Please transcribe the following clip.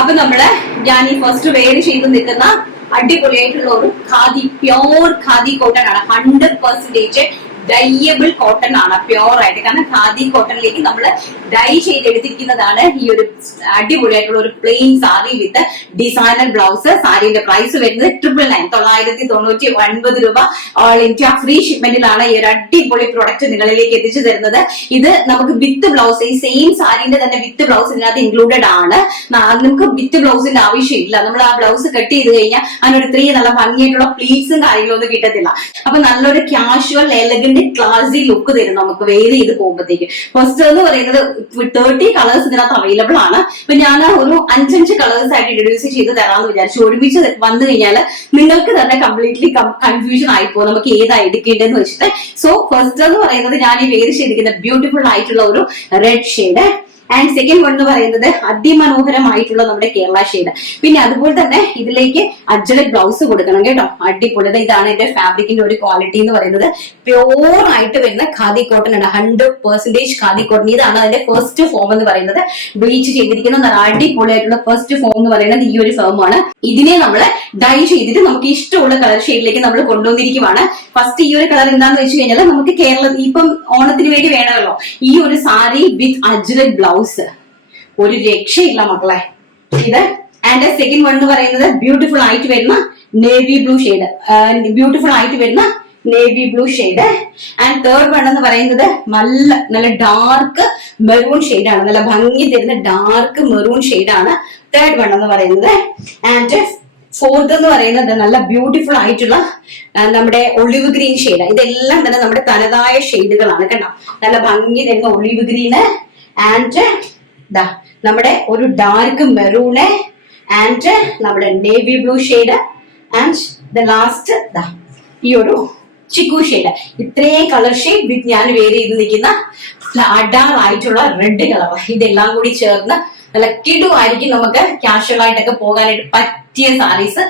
അപ്പൊ ഞാൻ ഈ ഫസ്റ്റ് വെയർ ചെയ്ത് നിൽക്കുന്ന അടിപൊളിയായിട്ടുള്ള ഒരു ഖാദി, പ്യോർ ഖാദി കോട്ടൺ ആണ്. 100% ഡൈയബിൾ കോട്ടൺ ആണ്, പ്യോർ ആയിട്ട്. കാരണം ഖാദി കോട്ടണിലേക്ക് നമ്മൾ ഡൈ ചെയ്തെടുത്തിരിക്കുന്നതാണ് ഈ ഒരു അടിപൊളിയായിട്ടുള്ള ഒരു plain sari with designer blouse. സാരിന്റെ പ്രൈസ് വരുന്നത് 999 രൂപ. ഓൾ ഇന്ത്യ ഫ്രീ ഷിപ്മെന്റിലാണ് ഈ ഒരു അടിപൊളി പ്രൊഡക്റ്റ് നിങ്ങളിലേക്ക് എത്തിച്ചു തരുന്നത്. ഇത് നമുക്ക് വിത്ത് ബ്ലൗസ്, ഈ സെയിം സാരിന്റെ തന്നെ വിത്ത് ബ്ലൗസ് ഇതിനകത്ത് ഇൻക്ലൂഡഡ് ആണ്. നമുക്ക് വിത്ത് ബ്ലൗസിന്റെ ആവശ്യമില്ല. നമ്മൾ ആ ബ്ലൗസ് കട്ട് ചെയ്ത് കഴിഞ്ഞാൽ അതിനൊരു നല്ല ഭംഗിയായിട്ടുള്ള പ്ലീറ്റ്സും കാര്യങ്ങളും ഒന്നും കിട്ടത്തില്ല. അപ്പൊ നല്ലൊരു കാഷ്വൽ എലഗന്റ് ക്ലാസി ലുക്ക് തരും നമുക്ക് വെയർ ചെയ്ത് പോകുമ്പോഴത്തേക്ക്. ഫസ്റ്റ് എന്ന് പറയുന്നത് 30 കളേഴ്സ് ഇതിനകത്ത് അവൈലബിൾ ആണ്. അപ്പൊ ഞാൻ ഒരു 5 കളേഴ്സ് ആയിട്ട് ഇൻട്രൊഡ്യൂസ് ചെയ്ത് തരാമെന്ന് വിചാരിച്ചു. ഒരുമിച്ച് വന്നു കഴിഞ്ഞാൽ നിങ്ങൾക്ക് തന്നെ കംപ്ലീറ്റ്ലി കൺഫ്യൂഷൻ ആയിപ്പോ നമുക്ക് ഏതാ എടുക്കേണ്ടതെന്ന് വെച്ചിട്ട്. സോ ഫസ്റ്റ് എന്ന് പറയുന്നത് ഞാൻ ഈ വെയർ ചെയ്തിരിക്കുന്ന ബ്യൂട്ടിഫുൾ ആയിട്ടുള്ള ഒരു red shade. And second one എന്ന് പറയുന്നത് അതിമനോഹരമായിട്ടുള്ള നമ്മുടെ കേരള ഷെയ്ഡ്. പിന്നെ അതുപോലെ തന്നെ ഇതിലേക്ക് അജ്രക് ബ്ലൗസ് കൊടുക്കണം കേട്ടോ. അടിപൊളി. ഇതാണ് എന്റെ ഫാബ്രിക്കിന്റെ ഒരു ക്വാളിറ്റി എന്ന് പറയുന്നത്. പ്യോർ ആയിട്ട് വരുന്ന ഖാദി കോട്ടൺ ആണ്, 100% ഖാദി കോട്ടൺ. ഇതാണ് അതിന്റെ ഫസ്റ്റ് ഫോം എന്ന് പറയുന്നത്. ബ്ലീച്ച് ചെയ്തിരിക്കുന്ന അടിപൊളിയായിട്ടുള്ള ഫസ്റ്റ് ഫോം എന്ന് പറയുന്നത് ഈ ഒരു ഫോമാണ്. ഇതിനെ നമ്മൾ ഡൈ ചെയ്തിട്ട് നമുക്ക് ഇഷ്ടമുള്ള കളർ ഷെയ്ഡിലേക്ക് നമ്മൾ കൊണ്ടുവന്നിരിക്കുവാണ്. ഫസ്റ്റ് ഈ ഒരു കളർ എന്താന്ന് വെച്ച് കഴിഞ്ഞാൽ നമുക്ക് കേരളത്തിൽ ഇപ്പം ഓണത്തിന് വേണ്ടി വേണമല്ലോ ഈ ഒരു സാരി വിത്ത് അജ്രക് ബ്ലൗസ്. ഒരു രക്ഷയില്ല മക്കളെ ഇത്. ആൻഡ് സെക്കൻഡ് വൺ എന്ന് പറയുന്നത് ബ്യൂട്ടിഫുൾ ആയിട്ട് വരുന്ന navy blue shade. And third one എന്ന് പറയുന്നത് നല്ല ഡാർക്ക് മെറൂൺ ഷെയ്ഡാണ്. നല്ല ഭംഗി തരുന്ന ഡാർക്ക് മെറൂൺ ഷെയ്ഡാണ് തേർഡ് വൺ എന്ന് പറയുന്നത്. ആൻഡ് ഫോർത്ത് എന്ന് പറയുന്നത് നല്ല ബ്യൂട്ടിഫുൾ ആയിട്ടുള്ള നമ്മുടെ ഒളിവ് ഗ്രീൻ ഷെയ്ഡ്. ഇതെല്ലാം തന്നെ നമ്മുടെ തനതായ ഷെയ്ഡുകളാണ് കേട്ടോ. നല്ല ഭംഗി തരുന്ന ഒളിവ് ഗ്രീന് ആൻഡ് നമ്മുടെ ഒരു ഡാർക്ക് മെറൂണ് ആൻഡ് നമ്മുടെ navy blue shade and the last ഈ ഒരു ചിക്കു ഷെയ്ഡ്. ഇത്രയും കളർ ഷെയ്ഡ് വിത്ത് ഞാൻ വെയർ ചെയ്ത് നിൽക്കുന്ന അഡാറായിട്ടുള്ള റെഡ് കളർ. ഇതെല്ലാം കൂടി ചേർന്ന് നല്ല കിടുവായിരിക്കും നമുക്ക് കാഷ്വൽ ആയിട്ടൊക്കെ പോകാനായിട്ട് പറ്റിയ സാരീസ്.